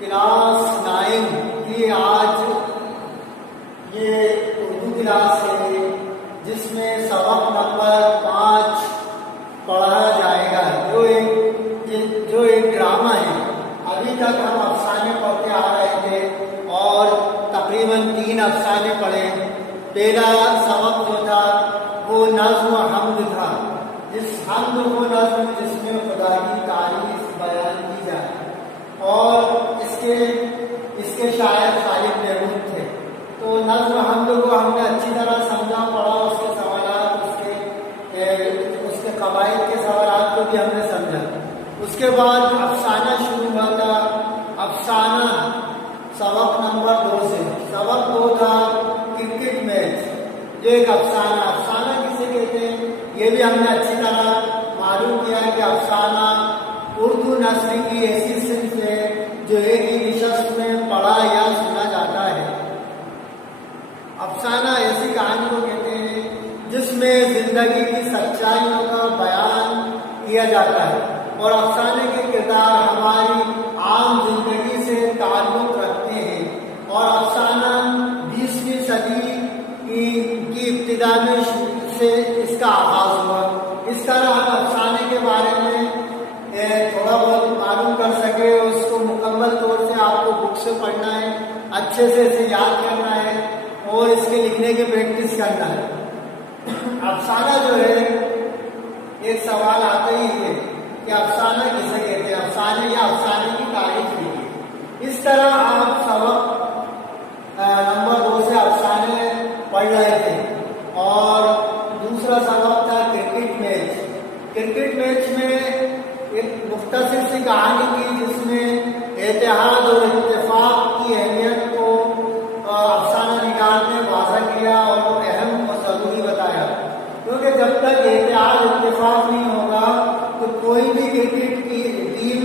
Class 9 की आज ये उर्दू क्लास है जिसमें सबक नंबर 5 पढ़ाया जाएगा। जो एक ड्रामा है। अभी तक हम अफसाने पढ़ते आ रहे थे और तकरीबन 3 अफसाने पढ़े। पहला सबक जो था वो नज़्म हम्द था, जिस हम्द वो नज़्म जिसमें खुदा की तारीफ बयान की जाए, और इसके शायर खालिद महमूद थे। तो नज़्म हम्द को हमने अच्छी तरह समझा, पढ़ा, उसके सवालात, उसके कवायद के सवालात को भी हमने समझा। उसके बाद अफसाना शुरू हुआ था। अफसाना सबक नंबर 2 से। सबक 2 था क्रिकेट मैच। जो एक अफसाना किसे कहते हैं ये भी हमने अच्छी तरह मालूम किया कि अफसाना उर्दू नस्ल की ऐसी सिंफ है जो एक ही निशस्त में पढ़ा या सुना जाता है। अफसाना ऐसी कहानी को कहते हैं जिसमें जिंदगी की सच्चाइयों का बयान किया जाता है, और अफसाने के किरदार हमारी आम जिंदगी से ताल्लुक रखते हैं। और अफसाना 20वीं सदी की इब्तिदा में से इसका आगाज हुआ। इस तरह हम अफसाने के बारे में थोड़ा बहुत मालूम कर सके, उसको मुकम्मल तौर से आपको बुक से पढ़ना है, अच्छे से इसे याद करना है और इसके लिखने की प्रैक्टिस करना है। अफसाना जो है, एक सवाल आता ही है कि अफसाना किसे कहते हैं, अफसाने या अफसाने की तारीफ लीजिए। इस तरह आप सबक नंबर 2 से अफसाने पढ़ रहे थे। और दूसरा सबक था क्रिकेट मैच। क्रिकेट मैच में एक मुख्तसर सी कहानी थी जिसमें इत्तेहाद और इत्तेफाक की अहमियत को अफसाना निगार ने वाज़ह किया और वो अहम और ज़रूरी बताया। क्योंकि जब तक इत्तेहाद इत्तेफाक नहीं होगा तो कोई भी क्रिकेट की टीम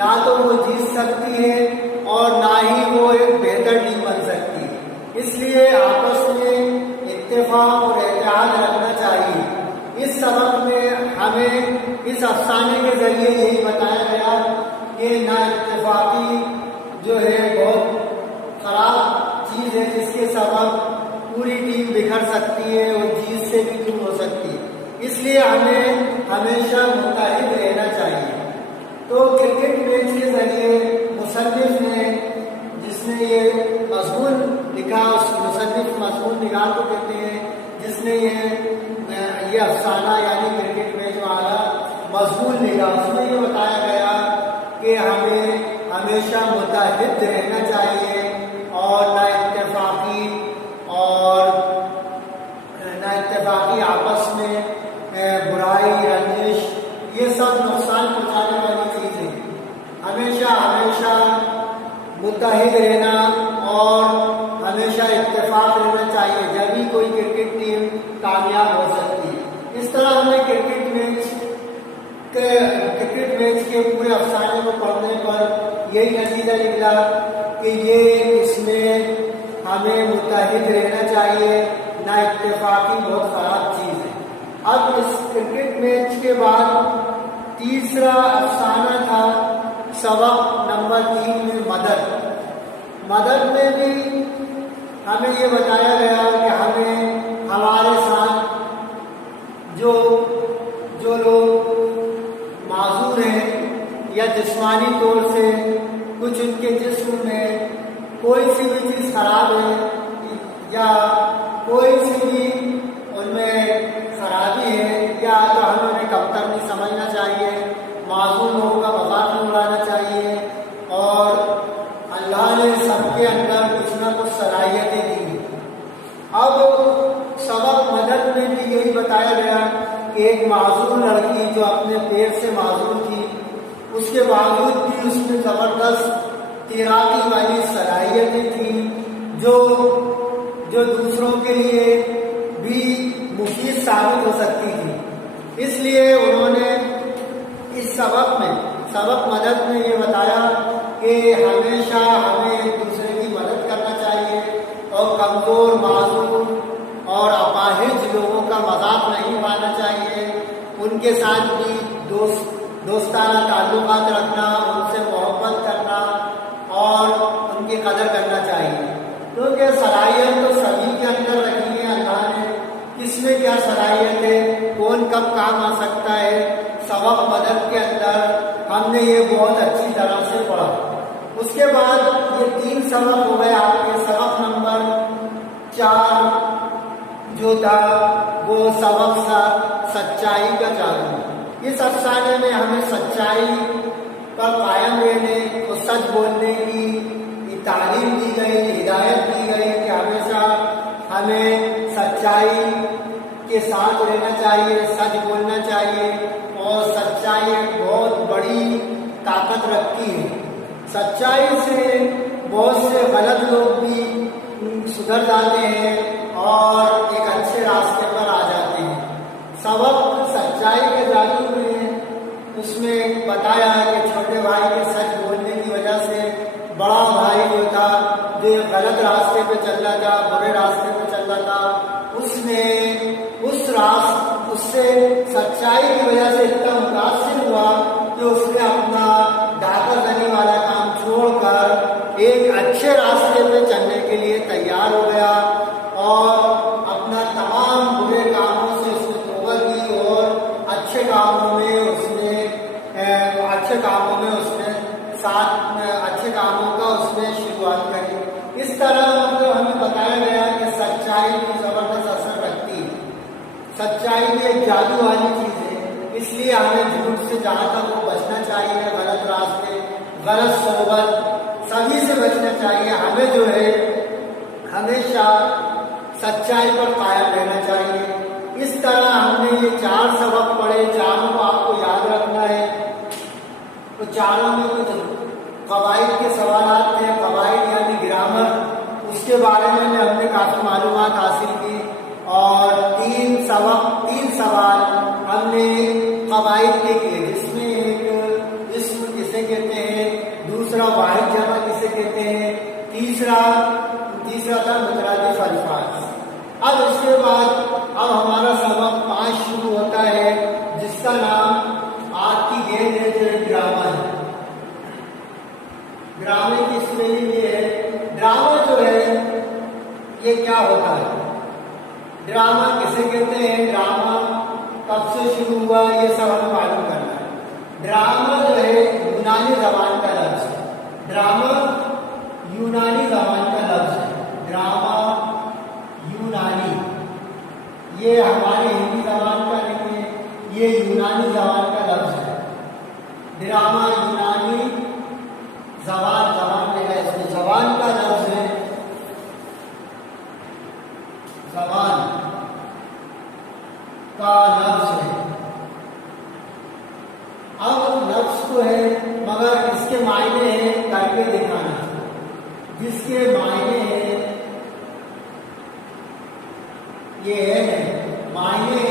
ना तो वो जीत सकती है और ना ही वो एक बेहतर टीम बन सकती है। इसलिए आपस में इत्तेफाक और इत्तेहाद रखना चाहिए। इस सबक में हमें इस अफसाने के जरिए यही बताया गया कि ना इत्तेफाकी जो है बहुत खराब चीज़ है, जिसके सबब पूरी टीम बिखर सकती है और जीत से भी दूर हो सकती है। इसलिए हमें हमेशा मुत्तहिद रहना चाहिए। तो क्रिकेट मैच के जरिए मुसन्निफ ने, जिसने ये मज़मून लिखा, उस मुसन्निफ मज़मून निगार को कहते हैं, जिसने ये अफसाना यानी क्रिकेट मैच वाला मज़मून लिखा, उसमें ये बताया गया कि हमें हमेशा मुत्तहिद रहना चाहिए और ना इत्तेफाकी आपस में बुराई, रंजिश, ये सब नुकसान पहुंचाने वाली चीज़ें। हमेशा मुत्तहिद रहना और हमेशा इत्तेफाक रहना चाहिए, जब भी कोई क्रिकेट टीम कामयाब हो सकती है। इस तरह हमें क्रिकेट मैच के पूरे अफसाने को पढ़ने पर यही नतीजा निकला कि इसमें हमें मुत्तहिद रहना चाहिए, ना इत्तेफाकी बहुत ख़राब चीज़ है। अब इस क्रिकेट मैच के बाद तीसरा अफसाना था सबक नंबर 3 में मदद में भी हमें ये बताया गया कि हमें हमारे साथ जो लोग माजूर हैं या जिस्मानी तौर से कुछ उनके जिस्म में कोई सी भी चीज़ खराब है या कोई सी भी उनमें खराबी है, या तो हमें उन्हें कमतर नहीं समझना चाहिए, माजूर लोगों का मजाक नहीं उड़ाना चाहिए। और अल्लाह ने सबके अंदर कुछ ना कुछ सलाहियतें दी। अब सबक मदद में भी यही बताया गया कि एक माजूर लड़की जो अपने पैर से माजूर थी, उसके बावजूद भी उसमें ज़बरदस्त तैराकी वाली सलाहियतें थी जो दूसरों के लिए भी मुफीद साबित हो सकती थी। इसलिए उन्होंने इस सबक मदद में ये बताया कि हमेशा हमें एक दूसरे की मदद करना चाहिए और कमज़ोर, मासूम और अपाहिज लोगों का मजाक नहीं उड़ाना चाहिए। उनके साथ भी दोस्ताना ताल्लुकात रखना, उनसे मोहब्बत करना और के अंदर रखी है अल्लाह ने, किसमें क्या सलाहियत है, कौन कब काम आ सकता है। सबक मदद के अंदर हमने ये बहुत अच्छी तरह से पढ़ा। उसके बाद ये 3 सबक हो गए आपके। सबक नंबर 4 जो था वो सबक था सच्चाई का जादू। इस अफसाने में हमें सच्चाई पर कायम रहने और सच बोलने की तालीम दी गई, हिदायत दी गई कि हमेशा हमें सच्चाई के साथ रहना चाहिए, सच बोलना चाहिए। और सच्चाई एक बहुत बड़ी ताकत रखती है। सच्चाई से बहुत से गलत लोग भी सुधर जाते हैं और एक अच्छे रास्ते पर आ जाते हैं। सबक सच्चाई के जादू में उसमें बताया कि छोटे भाई के सच बोलने की वजह से बड़ा भाई जो था, जो गलत रास्ते पे चल रहा था, बुरे रास्ते पे चल रहा था, उसने उससे सच्चाई की वजह से इतना मुतासिर हुआ कि उसने अपना डाका देने वाला काम छोड़कर एक अच्छे रास्ते पे चलने के लिए तैयार हो गया और अपना तमाम बुरे कामों से उसने तौबा की और अच्छे कामों में उसने अच्छे कामों का उसने शुरुआत करी। इस तरह मतलब हमें बताया गया कि सच्चाई की जबरदस्त असर रखती है। सच्चाई भी एक जादू वाली चीज है, इसलिए हमें झूठ से जहाँ तक वो बचना चाहिए, गलत रास्ते, गलत सोबत, सभी से बचना चाहिए। हमें जो है हमेशा सच्चाई पर कायम रहना चाहिए। इस तरह हमने ये 4 सबक पढ़े, चारों को आपको याद रखना है। तो चारों में कुछ कवायद के सवाल थे, कवायद यानी ग्रामर, उसके बारे में हमने काफी मालूमात हासिल की। और 3 सवाल हमने कवायद के किए, जिसमें एक इस्म किसे कहते हैं, दूसरा वाहिद जमा किसे कहते हैं, तीसरा था मुतरादिफ अल्फाज। अब इसके बाद अब हमारा सबक 5 शुरू होता है, जिसका नाम आज की गेंद है जो ड्रामा है। ड्रामे की स्पेलिंग ये है। ड्रामा जो है ये क्या होता है, ड्रामा किसे कहते हैं, ड्रामा कब से शुरू हुआ, ये सब हमें मालूम करना है। ड्रामा जो है यूनानी जबान का लफ्ज है। ड्रामा यूनानी जबान का लफ्ज है। ड्रामा यूनानी, ये हमारी हिंदी जबान का नहीं है, ये यूनानी जबान का लफ्ज है। ड्रामा यूनानी जबान लेगा, इसमें जबान का लफ्ज है। जबान का लफ्ज है। अब लफ्ज तो है मगर इसके मायने हैं करके दिखाना, जिसके मायने हैं ये है, मायने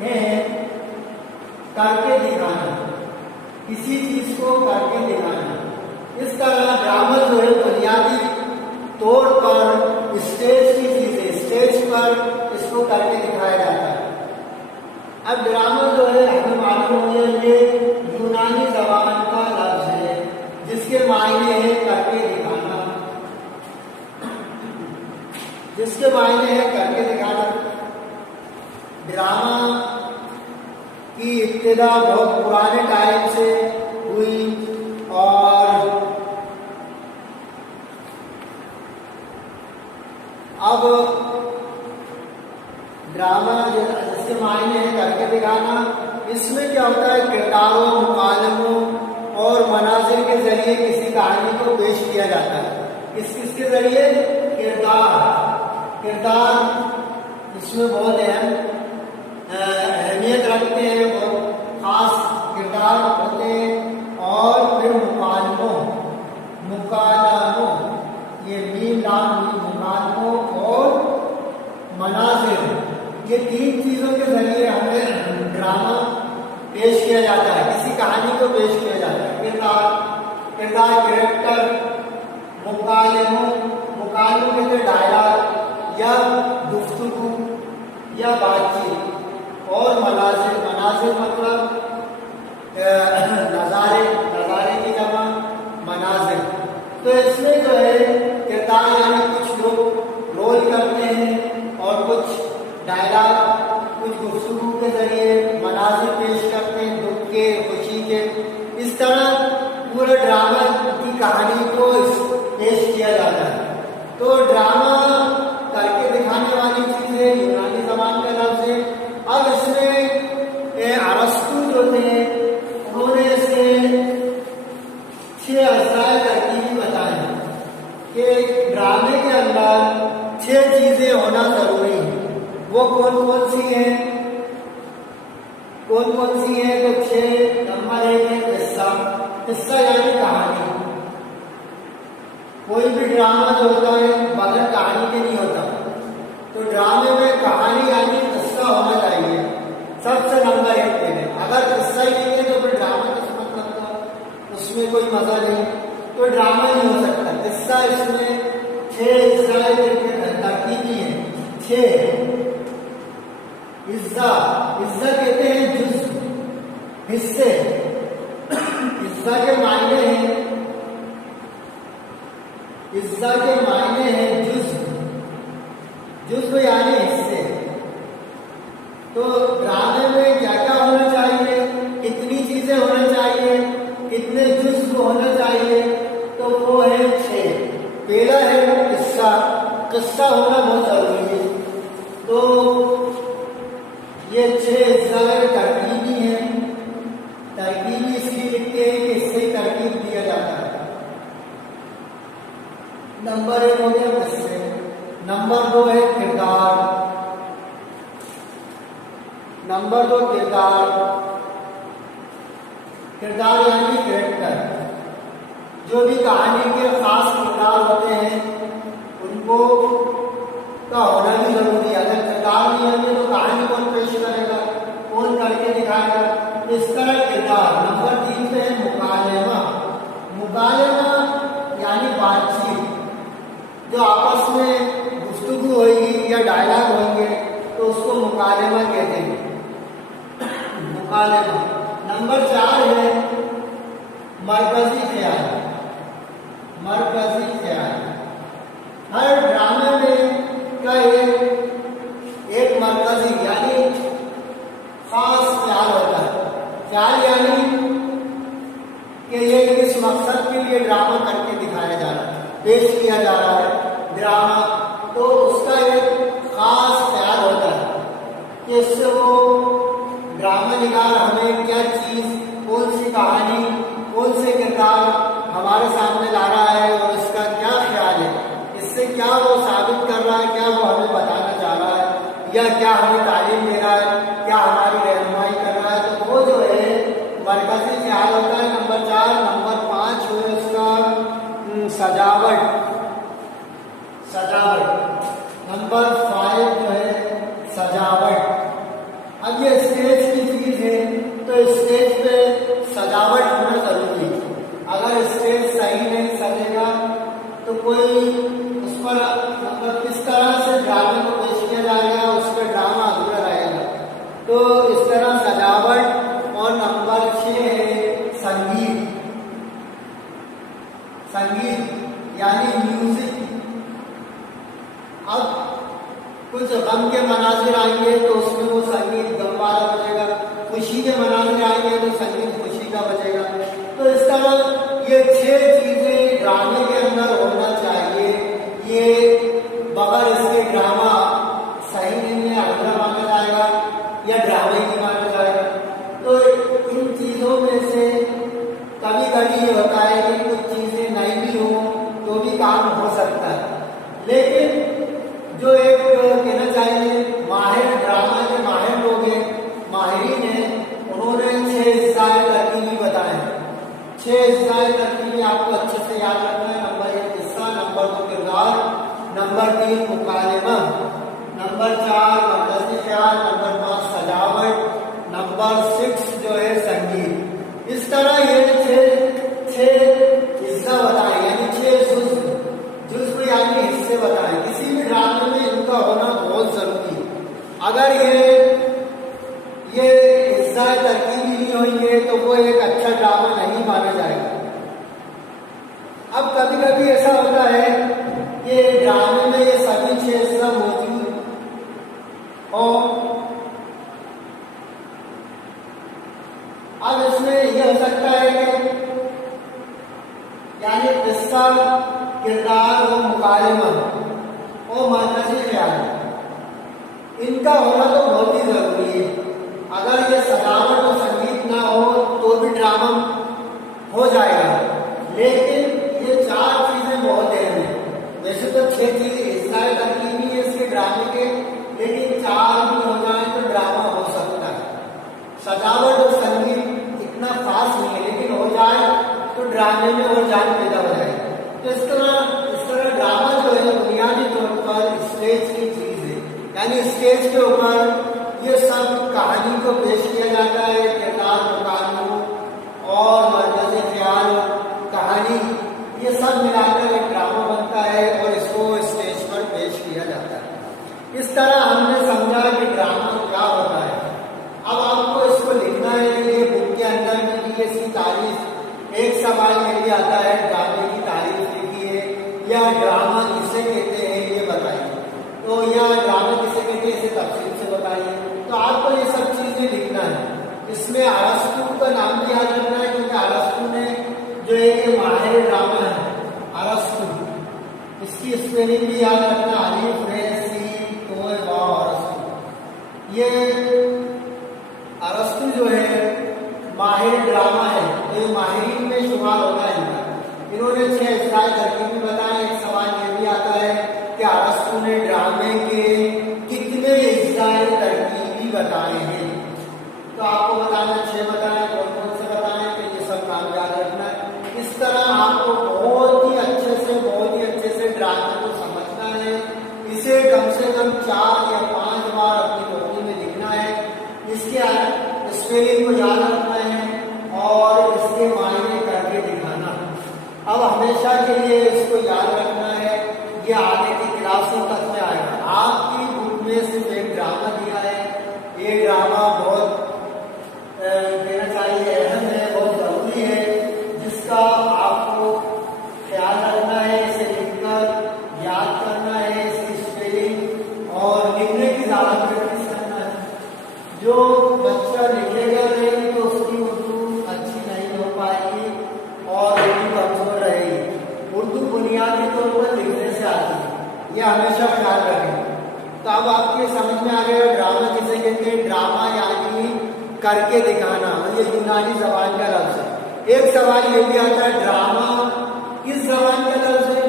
हैं करके दिखाना, किसी चीज को करके दिखाना। इस तरह ड्रामा जो है बुनियादी तौर पर स्टेज की चीज है, स्टेज पर इसको करके दिखाया जाता है। अब ड्रामा जो है हमें मालूम है ये यूनानी जबान का लफ्ज है, जिसके मायने हैं करके दिखाना, जिसके मायने हैं करके दिखाना। ड्रामा की इब्तिदा बहुत पुराने टाइम से हुई और अब ड्रामा जिसके मायने हैं करके दिखाना, इसमें क्या होता है, किरदारों, मुकालमों और मनाजिर के जरिए किसी कहानी को पेश किया जाता है। किसके जरिए, किरदार इसमें बहुत अहमियत रखते हैं, बहुत खास किरदार होते हैं। और फिर मुकालमों, ये मीम लाम मुकालमों और मनाजिर, ये 3 चीजों के जरिए हमें ड्रामा पेश किया जाता है, किसी कहानी को पेश किया जाता है। किरदार, कैरेक्टर, मुकालमों के डायलॉग या गुफ्तगू या बातचीत, और मनाजिर मतलब नजारे की जमा मनाजिर। तो इसमें जो है किरदार यानी कुछ लोग रोल करते हैं लीजिए। इस तरह पूरे ड्रामा की कहानी को पेश किया जाता है। तो ड्रामा करके दिखाने वाली चीज है, यूनानी जबान का लफ्ज है। अब इसमें अरस्तु जो थे उन्होंने इसे 6 अज्जाए तरकीबी बताए कि ड्रामे के अंदर 6 चीजें होना जरूरी है। वो कौन कौन सी हैं? कौन कौन सी है? तो 6 नंबर 1 है किस्सा। किस्सा यानी कहानी। कोई भी ड्रामा जो होता है बगैर कहानी के नहीं होता। तो ड्रामे में कहानी यानी किस्सा होना चाहिए सबसे नंबर 1 पे। अगर किस्सा ही नहीं है तो फिर ड्रामा किस मतलब का, उसमें कोई मजा नहीं, तो ड्रामा नहीं हो सकता। किस्सा इसमें 6 हिस्सा तरकीबी है। 6 हिस्सा, हिस्सा कहते हैं जुज़, हिस्से। हिस्सा के मायने हैं, हिस्सा के मायने हैं जुज़, जुज़ यानी हिस्से। तो ड्रामे में क्या क्या होना चाहिए, कितनी चीजें होना चाहिए, कितने जुज़ होना चाहिए, तो वो है 6। पहला है किस्सा। किस्सा होना बहुत जरूरी है। तो ये 6 हिस्सा तरकीबी है। तरकीबी इसलिए लिखते हैं कि इससे तरकीब दिया जाता है। नंबर 1 हो गया किस्से। नंबर 2 है किरदार। नंबर 2 किरदार। किरदार यानी कैरेक्टर। जो भी कहानी के खास किरदार होते हैं उनको का होना भी जरूरी है। अगर किरदार नहीं होंगे तो कहानी कौन पेश करेगा, कौन करके दिखाएगा? इस तरह किरदार। नंबर 3 पे है मुकालमा। मुकालमा यानी बातचीत। जो आपस में गुफ्तगू होगी या डायलॉग होंगे तो उसको मुकालमा कहते हैं, मुकालमा। नंबर 4 है मरकजी ख्याल। मरकजी ख्याल। हर ड्रामे में का एक मरकजी यानी खास ख्याल होता है। ख्याल यानी कि ये किस मकसद के लिए ड्रामा करके दिखाया जा रहा है, पेश किया जा रहा है ड्रामा, तो उसका एक खास ख्याल होता है कि इससे वो ड्रामा निगार हमें क्या चीज, कौन सी कहानी, कौन से किरदार हमारे सामने ला रहा है और इसका क्या ख्याल है, इससे क्या वो साबित कर रहा है, क्या वो हमें बताना चाह रहा है, या क्या हमें तालीम दे रहा है, क्या हमारी रहनुमाई कर रहा है। तो वो जो है मरकजी ख्याल होता है। नंबर 4। नंबर 5 जो है उसका सजावट। सजावट। नंबर 5 जो है सजावट। अब ये स्टेज की चीज है तो स्टेज पे सजावट होना जरूरी है। अगर स्टेज सही नहीं सजेगा तो कोई उस पर मतलब किस तरह से ड्रामे को पेश किया जाएगा, उस पर ड्रामा अधूरा रहेगा। तो इस तरह सजावट। और नंबर 6 है संगीत। संगीत यानी म्यूजिक। अब कुछ गम के मनाजिर आएंगे तो उसमें वो संगीत गम वाला बजेगा, खुशी के मनाजिर आएंगे तो संगीत खुशी का बजेगा। तो इस तरह ये 6 चीजें ड्रामे के अंदर होना चाहिए। ये बगैर इसके ड्रामा सही नहीं है, अधूरा माना जाएगा या ड्रामे ही माना जाएगा। तो इन चीजों में से कभी कभी ये होता है कि कुछ चीजें नहीं भी हो तो भी काम हो सकता है। लेकिन जो एक कहना चाहिए माहिर, ड्रामा के माहिर लोग हैं, माहिरीन हैं, उन्होंने 6 हिस्साए तरकीबी बताए हैं। 6 हिस्साए तरकीबी आपको अच्छे से याद रखना है। नंबर 1 किस्सा, नंबर 2 किरदार, नंबर 3 मुकालमा, नंबर 4 मरकजी ख्याल, नंबर 5 सजावट, नंबर 6 जो है संगीत। इस तरह ये 6 हिस्सा बताए यानी 6 जुज़ यानी हिस्से बताए। किसी भी ड्रामे में इनका होना बहुत जरूरी है। अगर ये हिस्सा तरकीबी नहीं होंगे तो वो एक अच्छा ड्रामा नहीं माना जाएगा। अब कभी कभी ऐसा होता है कि ड्रामे में ये सभी 6 हिस्सा मौजूद और अब इसमें ये हो सकता है कि यानी किस्सा, किरदार और मुकालमा और मरकजी ख्याल, इनका होना तो बहुत ही जरूरी है। अगर ये सजावट और संगीत ना हो तो भी ड्रामा हो जाएगा, लेकिन ये 4 चीजें बहुत अहम है। वैसे तो 6 चीजें हिस्सा तरकीबी है इसके ड्रामे के, लेकिन 4 भी हो जाए तो ड्रामा हो सकता है। सजावट और संगीत इतना खास नहीं है, लेकिन हो जाए तो ड्रामे में और जान पैदा हो जाए। तो इस तरह ड्रामा जो है बुनियादी तौर पर स्टेज की चीज है, यानी स्टेज के ऊपर ये सब कहानी को पेश किया जाता है, किरदार, मुकालमों और मरकज़ी ख्याल, कहानी, ये सब मिलाकर एक ड्रामा बनता है और इसको स्टेज पर पेश किया जाता है। इस तरह हमने समझा कि ड्रामा क्या होता है। अब आपको इसको लिखना है, ये बुक के अंदर में भी इसकी तारीफ, एक सवाल ये भी आता है ड्रामे की तारीफ लिखिए या ड्रामा किसे कहते हैं ये बताइए, तो या ड्रामा किसे कहते हैं इसे तफसील से बताइए। तो आपको ये सब चीजें लिखना है। इसमें अरस्तू का नाम भी याद रखना है, क्योंकि अरस्तू ने जो एक माहिर ड्रामा है अरस्तू, इसकी स्पेलिंग भी याद रखना, अलिफ रे सीन तो अरस्तू। ये अरस्तू जो है माहिर ड्रामा है, तो ये माहिरीन में शुमार होता है इनका। इन्होंने 6 इस्राएल तरकीबी बताए। एक सवाल ये भी आता है कि अरस्तू ने ड्रामे के कितने इस्राएल तरकीबी बताए हैं, तो आपको बताना 6 बताएं, कौन कौन से बताएं, तो ये सब काम याद रखना है। इस तरह आपको बहुत ही अच्छे से ड्रामे को समझना है। इसे कम से कम 4 या 5 बार अपनी कॉपी में लिखना है। इसके स्पेलिंग को याद रखना है और इसके मायने करके दिखाना। अब हमेशा के लिए इसको याद रखना है, ये आगे की क्लासों तक में आएगा। आपकी बुक में सिर्फ एक ड्रामा दिया है, ये ड्रामा बहुत कहना चाहिए अहम है, बहुत जरूरी है, जिसका आपको ख्याल रखना है, इसे लिखकर याद करना है, इसकी स्पेलिंग और लिखने की ज़्यादा प्रैक्टिस करना है। जो बच्चा लिखेगा नहीं तो उसकी उर्दू अच्छी नहीं हो पाएगी और उर्दू कमजोर रहेगी। उर्दू बुनियादी तौर पर लिखने से आती है, यह हमेशा ख्याल रखें। तो अब आपके समझ में आ गया ड्रामा किसे कहते हैं। ड्रामा यानी करके दिखाना, और ये यूनानी जबान का लफ्ज है। एक सवाल ये भी आता है ड्रामा किस जबान का लफ्ज है,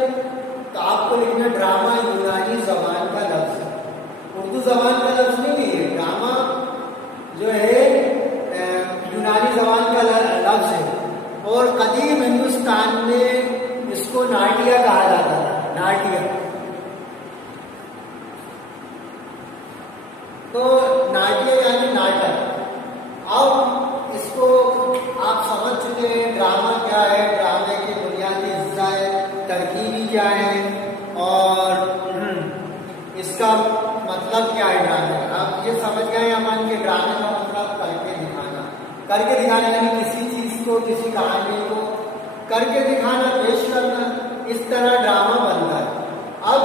तो आपको लिखना ड्रामा यूनानी जबान का लफ्ज है, उर्दू जबान का लफ्ज नहीं है। ड्रामा जो है यूनानी जबान का लफ्ज है, और कदीम हिंदुस्तान में इसको नाटिया कहा जाता था, नाटिया। तो नाटिया यानी नाटक। अब इसको आप समझ चुके हैं ड्रामा क्या है, ड्रामे के बुनियादी हिस्सा है, तरकीबी क्या है और इसका मतलब क्या है ड्रामे का। आप ये समझ गए अमन के ड्रामे का मतलब करके दिखाना। करके दिखाना यानी किसी चीज को, किसी कहानी को करके दिखाना, पेश करना, इस तरह ड्रामा बनता है। अब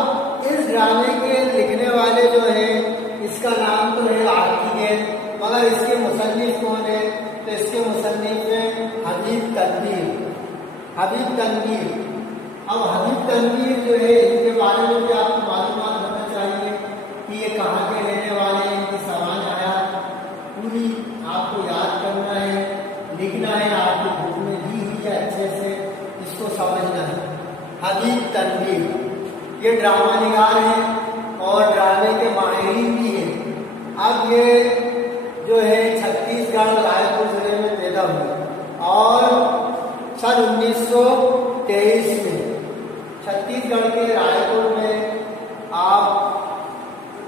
इस ड्रामे के लिखने वाले जो है, इसका नाम तो है आर्किगेन, मगर इसके मुसन्निफ कौन है, तो इसके मुसन्निफ है हबीब तनवीर। हबीब तनवीर। अब हबीब तनवीर जो है, इनके बारे में भी आपको मालूमात होना चाहिए कि ये कहाँ के रहने वाले हैं, इनकी समान आया पूरी आपको याद करना है, लिखना है, आपकी बुक में दी हुई है, अच्छे से इसको समझना है। हबीब तनवीर ये ड्रामा निगार है और ड्रामे के माहिरीन भी हैं। अब ये जो है छत्तीसगढ़ रायपुर जिले में पैदा हुए और सन 1923 में छत्तीसगढ़ के रायपुर में आप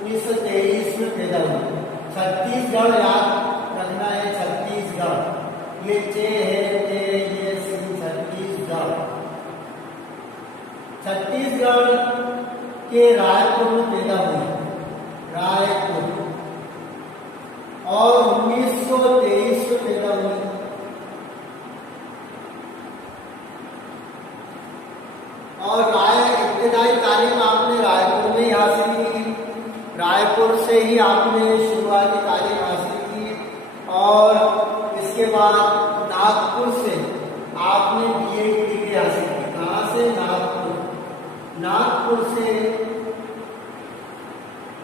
1923 में पैदा हुए। छत्तीसगढ़ याद रखना है, छत्तीसगढ़, ये चे है, ये छत्तीसगढ़। छत्तीसगढ़ के रायपुर में पैदा हुए, रायपुर, और 1923 में पैदा हुए। और इब्तिदाई तालीम आपने रायपुर में ही हासिल की, रायपुर से ही आपने शुरुआती तालीम हासिल की और इसके बाद नागपुर नागपुर से आपने बीए की डिग्री हासिल की। कहाँ से? नागपुर। नागपुर से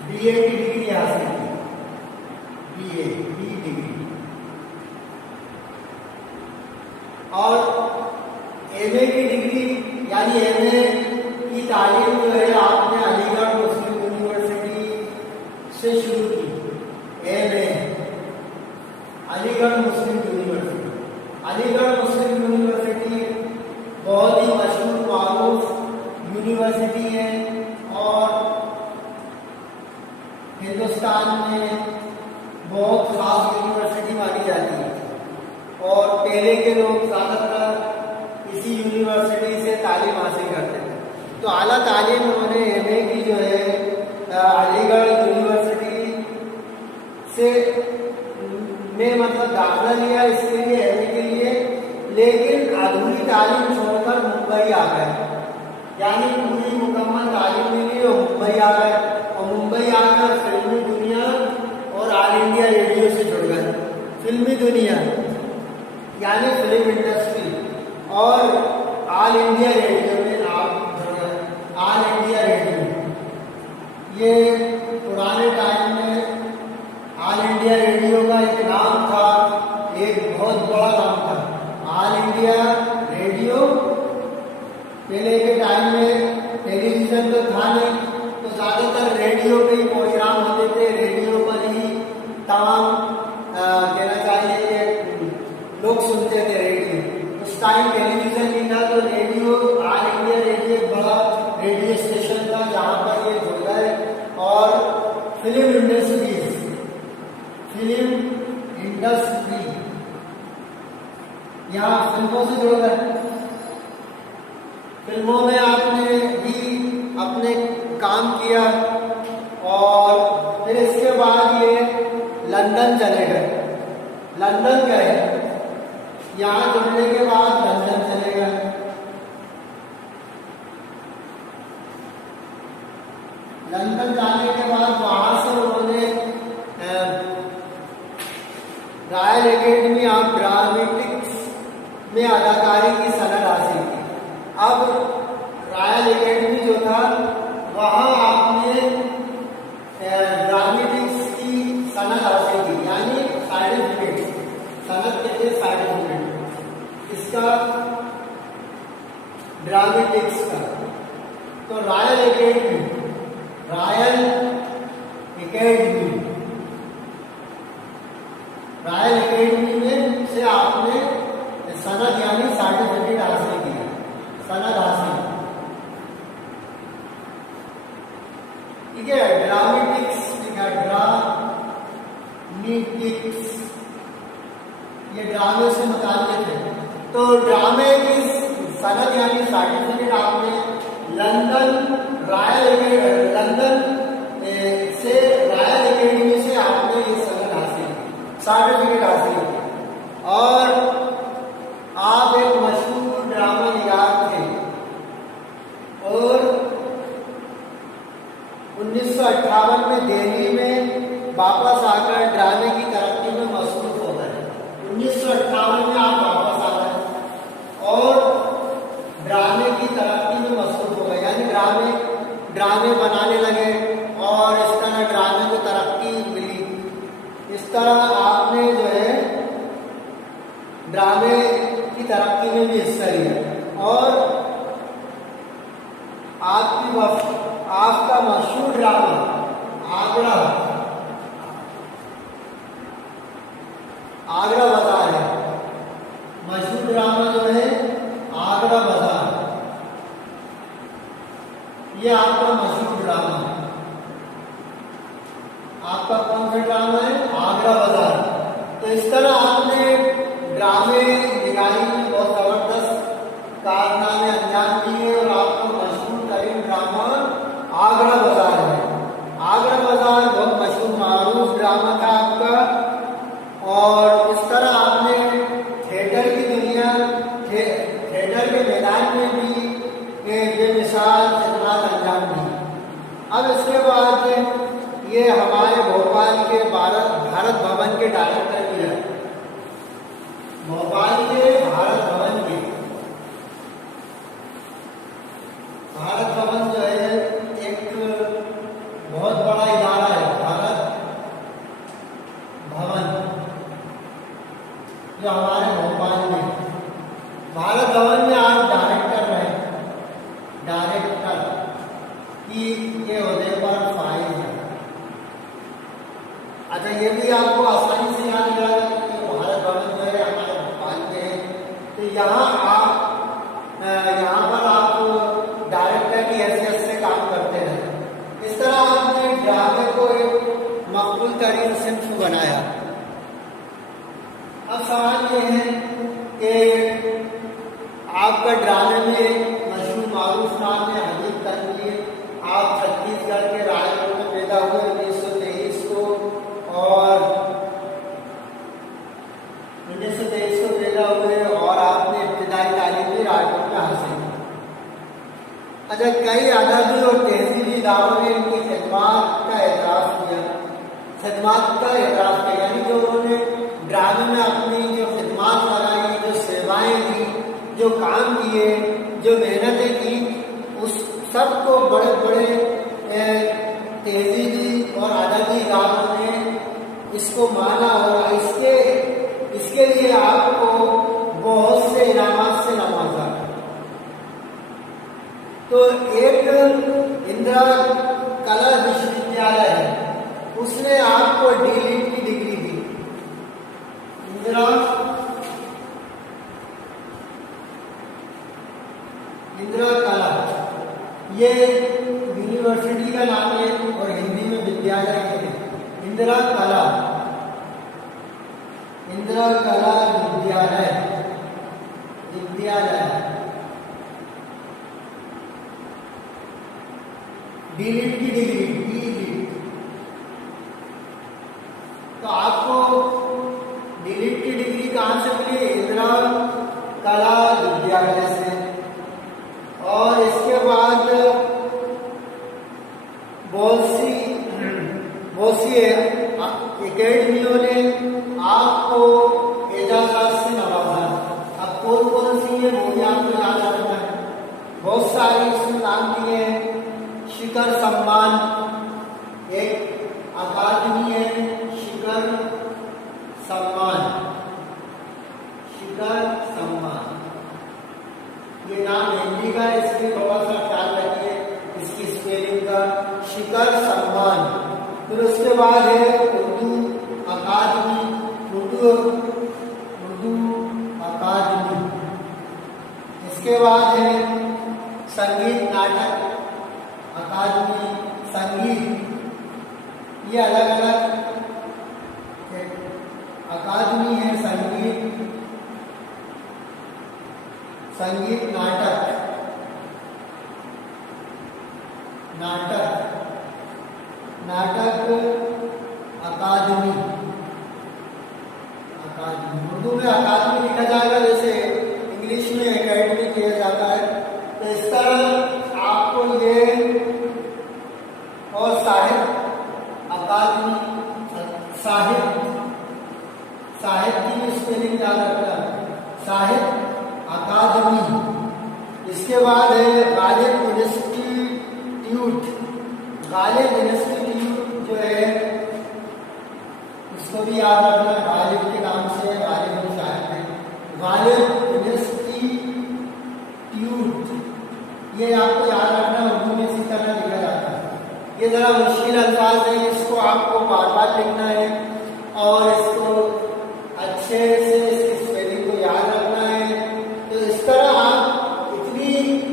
बीए की डिग्री हासिल की, बीए बी डिग्री। और एमए की डिग्री यानी एमए की तालीम जो है आपने अलीगढ़ मुस्लिम यूनिवर्सिटी से शुरू की। एमए अलीगढ़ मुस्लिम यूनिवर्सिटी। अलीगढ़ मुस्लिम यूनिवर्सिटी बहुत ही मशहूर मारूफ यूनिवर्सिटी है और हिंदुस्तान में बहुत खास यूनिवर्सिटी मानी जाती है। और पहले के लोग ज़्यादातर इसी यूनिवर्सिटी से तालीम हासिल करते थे। तो आला तालीम उन्होंने एमए की जो है अलीगढ़ यूनिवर्सिटी से में मतलब दाखिला लिया इसके लिए, एमए के लिए, लेकिन अधूरी तालीम छोड़कर मुंबई आ गए। यानी पूरी मुकम्मल तालीम के लिए मुंबई आ गए और मुंबई आकर फिल्मी दुनिया और ऑल इंडिया रेडियो से जुड़ गए। फिल्मी दुनिया यानी फिल्म इंडस्ट्री और ऑल इंडिया रेडियो में आप जुड़ गए। ऑल इंडिया रेडियो ये पुराने टाइम में ऑल इंडिया रेडियो का एक नाम था, एक बहुत बड़ा नाम था। ऑल इंडिया रेडियो पहले के टाइम में टेलीविजन तो था नहीं, तो ज़्यादातर रेडियो पे ही प्रोग्राम होते थे। रेडियो पर ही तमाम कहना चाहिए कि लोग सुनते थे रेडियो। उस टाइम टेलीविजन नहीं था तो रेडियो, ऑल इंडिया रेडियो एक बड़ा रेडियो स्टेशन था जहाँ पर ये जुड़ गए। और फिल्म इंडस्ट्री यहाँ फिल्मों से जुड़ गए। फिल्मों में आपने भी अपने काम किया और फिर इसके बाद ये लंदन चले गए। लंदन गए, यहाँ जुड़ने के बाद लंदन चले गए। लंदन जाने के बाद वहाँ से उन्होंने रॉयल एकेडमी ऑफ ड्रामेटिक्स में अदाकारी की सनद हासिल की। अब रॉयल एकेडमी जो था वहाँ आपने ड्रामेटिक्स की सनद हासिल की, यानी सर्टिफिकेट। सनद कहते हैं सर्टिफिकेट इसका, ड्रामेटिक्स का। तो रॉयल एकेडमी में से आपने सनद यानी सर्टिफिकेट हासिल किया, सनद हासिल। ठीक है, ड्रामेटिक्स, ये ड्रामे से मुताल्लिक है। तो ड्रामे की सनद यानी सर्टिफिकेट आपने लंदन से रॉयल एकेडमी से आपने ये सनद हासिल की, सर्टिफिकेट हासिल की। और आप एक मशहूर ड्रामा निगार थे और 1958 में दिल्ली में वापस आकर ड्रामे की तरक्की में मसरूफ हो गए। 1958 में आप वापस आ गए और ड्रामे की तरक्की में मसरूफ हो गए, यानी ड्रामे बनाने लगे और इस तरह ड्रामे को तरक्की मिली। इस तरह आपने जो है ड्रामे की तरक्की में भी हिस्सा लिया और आपका मशहूर ड्रामा आगरा बाजार है। मशहूर ड्रामा जो है आगरा बाजार, ये आपका मशहूर ड्रामा है। आपका कौन सा ड्रामा है? आगरा बाजार। तो इस तरह आपने ड्रामे निगारी में बहुत जबरदस्त कारनामे अंजाम दिए और आपका मशहूर तरीन ड्रामा आगरा बाजार है। आगरा बाजार बहुत मशहूर मारूफ ड्रामा था आपका। और इस तरह आपने थिएटर की दुनिया, थिएटर के मैदान में भी बेमिसाल खिदमत अंजाम दी। अब इसके बाद ये हमारे भोपाल के भारत भवन के डायरेक्टर भी है। भोपाल के यहाँ पर आप डायरेक्टर की हैसियत से काम करते रहे। इस तरह आपने ड्रामे को एक मकबूल तरीन सिंफ बनाया। अब सवाल ये है कि आपका ड्रामे में मशहूर मारूफ नाम है हबीब तनवीर, आप छत्तीसगढ़ के रायपुर में पैदा हुए 1923 को और 1923 को पैदा हुए और आपने इब्तिदाई तालीम भी रायपुर में हासिल की। अच्छा, कई अदबी और तहजीबी इदारों ने इनकी खिदमत का एतराफ़ किया, यानी जो उन्होंने ड्रामे में अपनी जो खिदमत लगाई, जो सेवाएं दी, जो काम किए, जो मेहनतें की, उस सब को बड़े बड़े तहजीबी और अदबी इदारों ने इसको माना और इसके लिए आपको बहुत से इनामात से नवाजा। तो एक इंदिरा कला विश्वविद्यालय है, उसने आपको डीलिट की डिग्री दी। इंदिरा कला, ये यूनिवर्सिटी का नाम है और हिंदी में विद्यालय है। इंदिरा कला विद्यालय डीलिट की डिग्री। तो आपको डीलिट की डिग्री कहाँ से मिली? इंदिरा कला विद्यालय से। और इसके बाद बहुत सी एकेडमियों ने आपको एजाज़ात से नवाजा। अब कौन सी है वो भी आपको याद रखना है। बहुत सारी इसमें नाम दिए हैं। शिखर सम्मान एक अकादमी है, शिखर सम्मान, ये नाम हिंदी का, इसलिए थोड़ा सा ख्याल रखिए इसकी स्पेलिंग का। शिखर सम्मान। फिर उसके बाद है उर्दू अकादमी। इसके बाद है संगीत नाटक अकादमी, संगीत। ये अलग अलग अकादमी है। संगीत नाटक अकादमी। उर्दू में अकादमी लिखा जाएगा, जैसे इंग्लिश में एकेडमी किया जाता है। तो इस तरह आपको ये और साहित्य अकादमी, साहित्य की स्पेलिंग याद रखना, साहित्य अकादमी। इसके बाद है गालिब इंस्टीट्यूट जो है उसको भी याद रखना, गालिब के नाम से गालिब साहिब है। गालिब इंस्टीट्यूट, ये आपको याद रखना, उर्दू में इसी तरह लिखा जाता है। ये जरा मुश्किल अल्फाज है, इसको आपको बार बार लिखना है और इसको अच्छे से इसकी स्पेलिंग को याद रखना है। तो इस तरह आप इतनी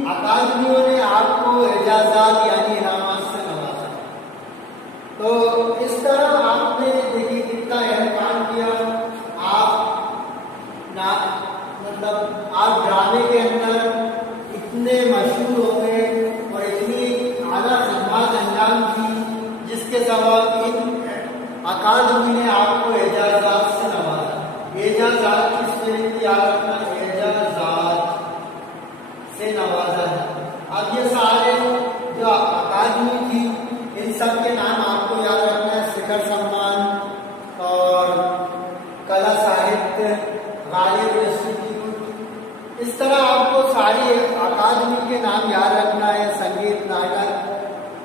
अकादमियों ने आपको एजाज़ात यानी इनामात से नवाजा। तो इस तरह आपने देखिए कितना अहम काम किया। आप ड्रामे के अंदर इतने मशहूर हो गए और इतनी आला खिदमत अंजाम दी, जिसके सबब इन अकादमी ने आपको एजाज़ात से नवाजा। एजाज़ात की स्पेलिंग याद रखना, एजाज़ात से नवाजा है। अब ये सारे जो अकादमी थी, इन सब के नाम आपको याद रखना है। शिखर सम्मान और कला साहित्य, गालिब इंस्टीट्यूट। इस तरह आपको सारी अकादमी के नाम याद रखना है। संगीत नाटक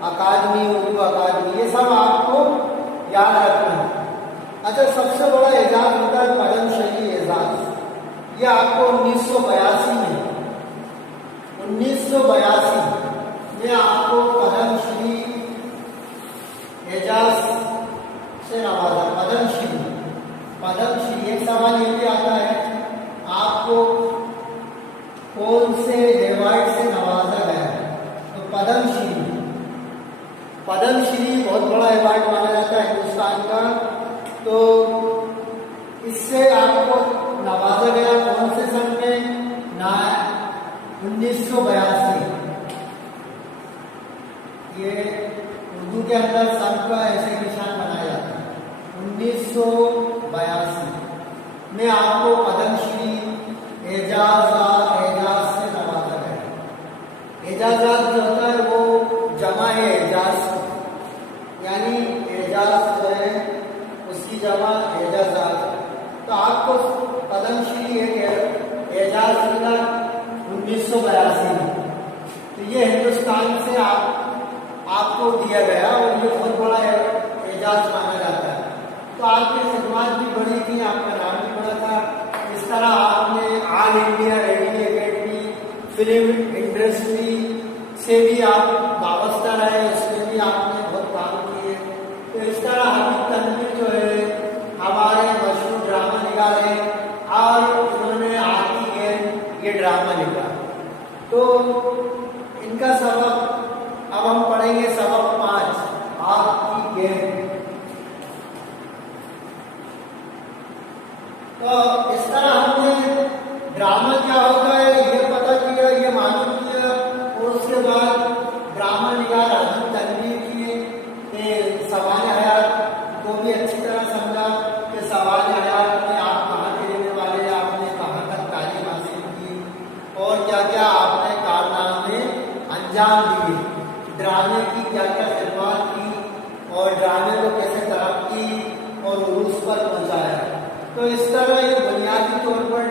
अकादमी, उर्दू अकादमी, ये सब आपको याद रखना है। अच्छा, सबसे बड़ा एजाज होता है पद्मश्री एजाज। ये आपको 1982 में आपको पद्मश्री एजाज से नवाजा। पद्मश्री एक सवाल ये भी आता है आपको 1982। ये उर्दू के अंदर सन का ऐसे निशान बनाया जाता है। 1982 में आपको पद्मश्री एजाज से नवाजा गया। एजाजात जो होता है वो जमा है एजाज, यानी एजाज जो है उसकी जमा एजाजात। तो आपको पद्मश्री एक एजाज मिला 1982 में। तो ये हिंदुस्तान से आपको दिया गया और ये बहुत बड़ा एजाज माना जाता है। तो आपकी खिदमत भी बड़ी थी, आपका नाम भी बड़ा था। इस तरह आपने all India radio academy film industry से भी आप वाबस्ता रहे, उसमें भी आपने बहुत काम किए। तो इस तरह हबीब तनवीर जो है हमारे मशहूर ड्रामा निगार है और उन्होंने आती है ये ड्रामा लिखा। तो इनका सबक अब हम पढ़ेंगे, सबक 5 आपकी गेम। तो इस तरह हमने ड्रामा क्या होता है ये पता किया, ये मालूम किया और उसके बाद ड्रामा निगार हबीब तनवीर की सवाल हयात को भी अच्छी तरह समझा कि सवाल हयात में आप कहाँ के रहने वाले, आपने कहाँ तक तालीम हासिल की और क्या क्या आपने कारनामे अंजाम दिए, ड्रामे की क्या क्या खिदमत की और ड्रामे को कैसे तरक्की और उरूज पर पहुंचाया। तो इस तरह ये बुनियादी तौर पर